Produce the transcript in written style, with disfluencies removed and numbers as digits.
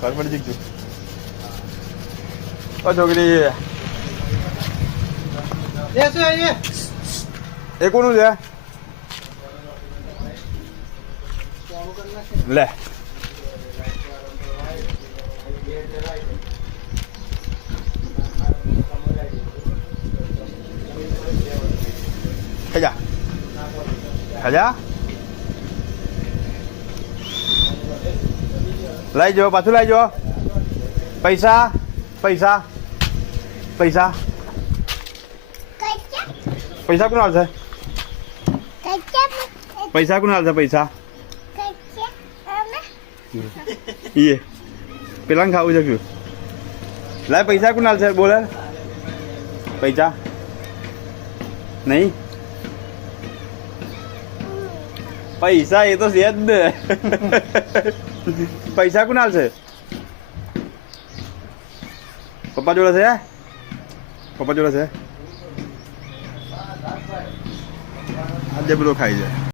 ઘર પડી જીકજો ઓ છોકરી એ કોનું છે લે ખાજા ખાજા લઈ જાઓ પાછું લઈ જાઓ પૈસા પૈસા પૈસા પૈસા કોણ આવશે પૈસા કોણ આવશે પૈસા એ પેલા ખાવું છે શું લાય પૈસા કોણ આવશે બોલે પૈસા નહીં પૈસા એ તો છે જ ને પૈસા કોણ આવશે પપ્પા જોડે છે પપ્પા જોડે છે આજે બધો ખાઈ જાય